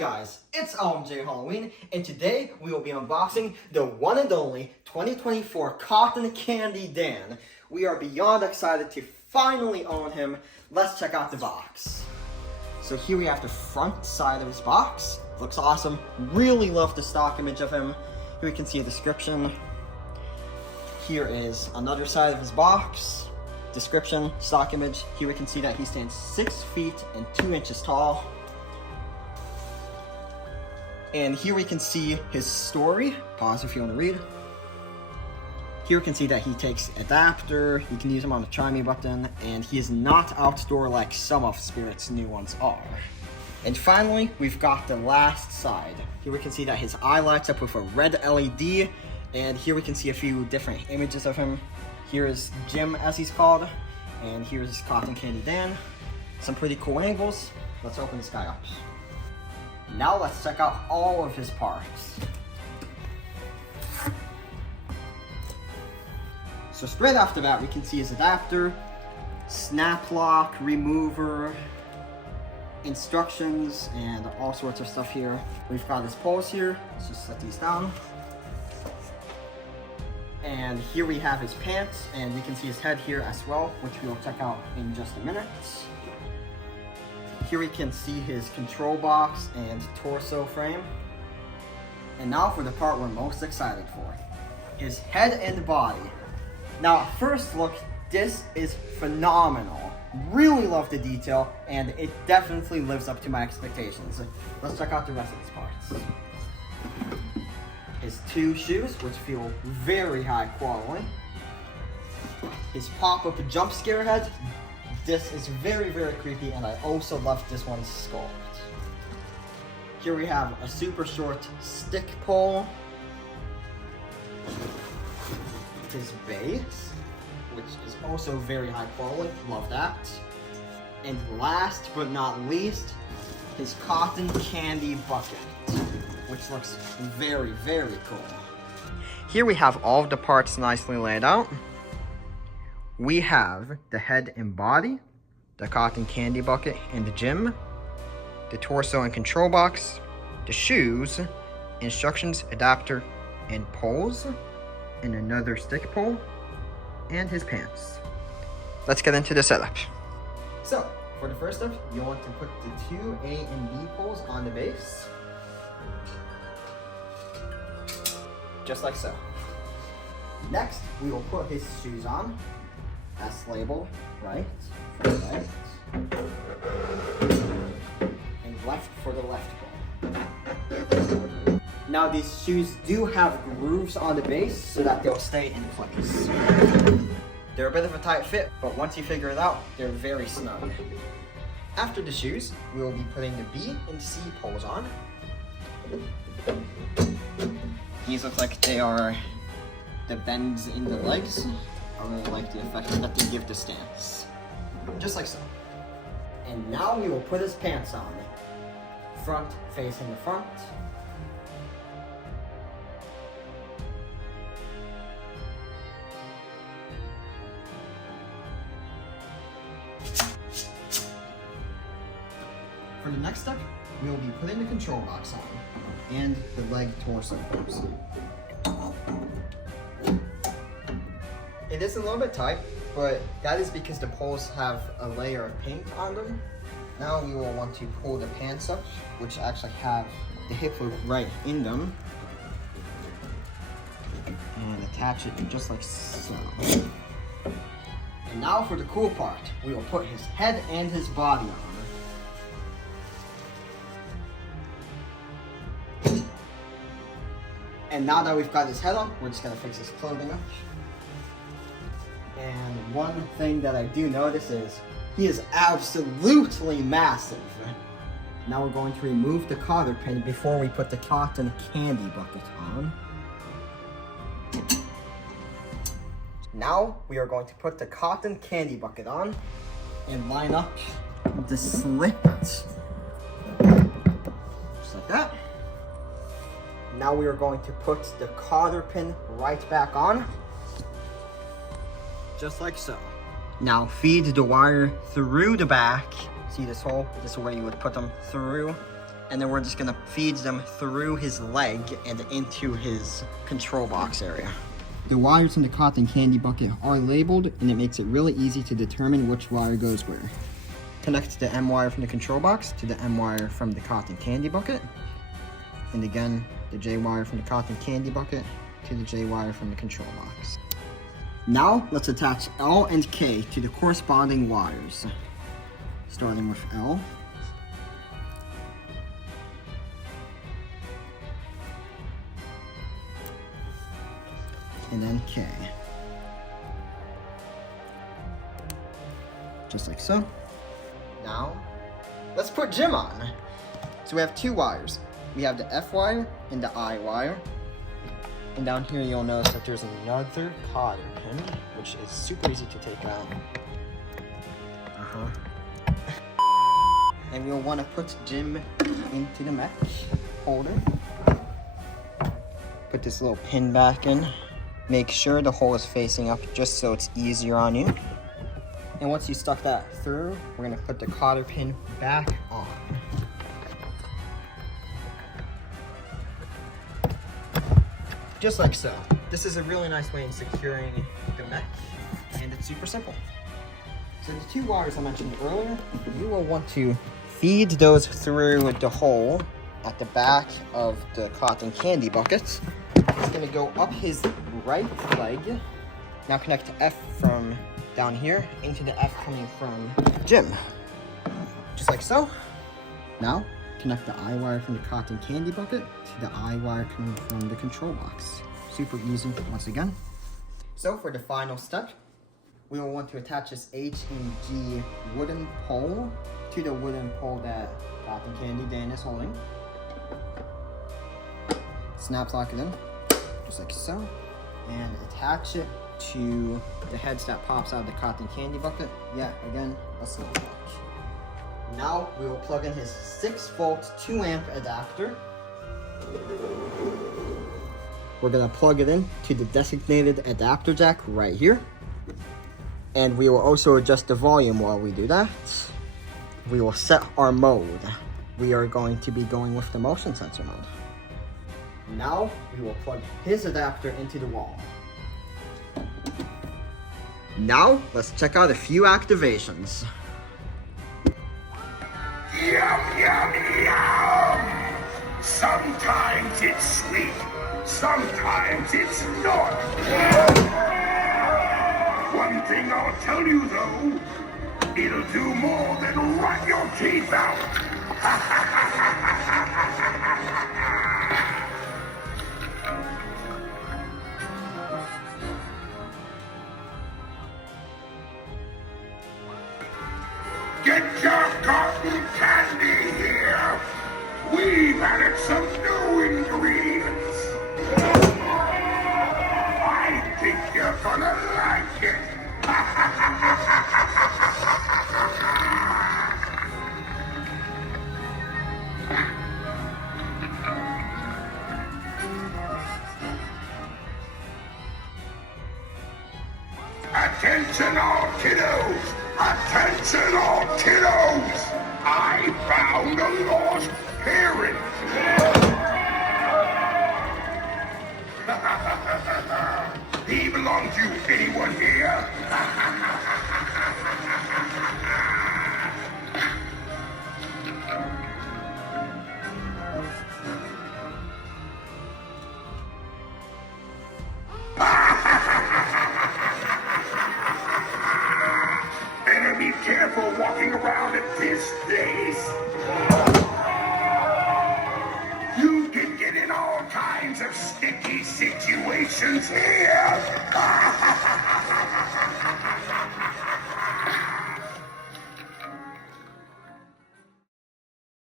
guys, it's OMJ Halloween, and today we will be unboxing the one and only 2024 Cotton Candy Dan. We are beyond excited to finally own him. Let's check out the box. So here we have the front side of his box. Looks awesome. Really love the stock image of him. Here we can see a description. Here is another side of his box. Description, stock image. Here we can see that he stands 6 feet and 2 inches tall. And here we can see his story. Pause if you want to read. Here we can see that he takes adapter. You can use him on the Try Me button, and he is not outdoor like some of Spirit's new ones are. And finally, we've got the last side. Here we can see that his eye lights up with a red LED, and here we can see a few different images of him. Here is Jim, as he's called, and here's Cotton Candy Dan. Some pretty cool angles. Let's open this guy up. Now let's check out all of his parts. So straight off the bat, we can see his adapter, snap lock, remover, instructions, and all sorts of stuff here. We've got his poles here. Let's just set these down. And here we have his pants, and we can see his head here as well, which we'll check out in just a minute. Here we can see his control box and torso frame. And now for the part we're most excited for. His head and body. Now at first look, this is phenomenal. Really love the detail, and it definitely lives up to my expectations. Let's check out the rest of his parts. His 2 shoes, which feel very high quality. His pop-up jump scare head. This is very, very creepy, and I also love this one's sculpt. Here we have a super short stick pole. His base, which is also very high quality, love that. And last but not least, his cotton candy bucket, which looks very, very cool. Here we have all of the parts nicely laid out. We have the head and body, the cotton candy bucket and the gym, the torso and control box, the shoes, instructions, adapter, and poles, and another stick pole, and his pants. Let's get into the setup. So, for the first step, you want to put the 2 A and B poles on the base. Just like so. Next, we will put his shoes on, as labeled, right for the right, and left for the left pole. Now these shoes do have grooves on the base so that they'll stay in place. They're a bit of a tight fit, but once you figure it out, they're very snug. After the shoes, we will be putting the B and C poles on. These look like they are the bends in the legs. I really like the effect that they give the stance. Just like so. And now we will put his pants on. Front facing the front. For the next step, we will be putting the control box on and the leg torso poles. It is a little bit tight, but that is because the poles have a layer of paint on them. Now we will want to pull the pants up, which actually have the hip loop right in them, and attach it just like so. And now for the cool part, we will put his head and his body on. And now that we've got his head on, we're just gonna fix his clothing up. And one thing that I do notice is he is absolutely massive. Now we're going to remove the cotter pin before we put the cotton candy bucket on. Now we are going to put the cotton candy bucket on and line up the slit. Just like that. Now we are going to put the cotter pin right back on. Just like so. Now feed the wire through the back. See this hole? This is where you would put them through. And then we're just gonna feed them through his leg and into his control box area. The wires in the cotton candy bucket are labeled, and it makes it really easy to determine which wire goes where. Connect the M wire from the control box to the M wire from the cotton candy bucket. And again, the J wire from the cotton candy bucket to the J wire from the control box. Now, let's attach L and K to the corresponding wires. Starting with L. And then K. Just like so. Now, let's put Jim on. So we have two wires. We have the F wire and the I wire. And down here you'll notice that there's another cotter pin, which is super easy to take out. And we'll want to put Jim into the mech holder. Put this little pin back in. Make sure the hole is facing up just so it's easier on you. And once you stuck that through, we're gonna put the cotter pin back on. Just like so. This is a really nice way in securing the mech, and it's super simple. So the two wires I mentioned earlier, you will want to feed those through the hole at the back of the cotton candy bucket. It's gonna go up his right leg. Now connect to F from down here into the F coming from Jim. Just like so. Now, connect the I wire from the cotton candy bucket to the I wire coming from the control box. Super easy once again. So for the final step, we will want to attach this H and G wooden pole to the wooden pole that Cotton Candy Dan is holding. Snap lock it in, just like so, and attach it to the heads that pops out of the cotton candy bucket. Yeah, again, a snap lock. Now we will plug in his 6-volt 2-amp adapter. We're gonna plug it in to the designated adapter jack right here. And we will also adjust the volume while we do that. We will set our mode. We are going to be going with the motion sensor mode. Now we will plug his adapter into the wall. Now let's check out a few activations. Yum, yum, yum! Sometimes it's sweet, sometimes it's not. One thing I'll tell you though, it'll do more than rot your teeth out. Get your cotton candy here. We've added some new ingredients. I think you're gonna like it. Attention all kiddos! Attention all kiddos! I found a lost parent! He belongs to anyone here? Better be careful walking around at this place. You can get in all kinds of sticky situations here.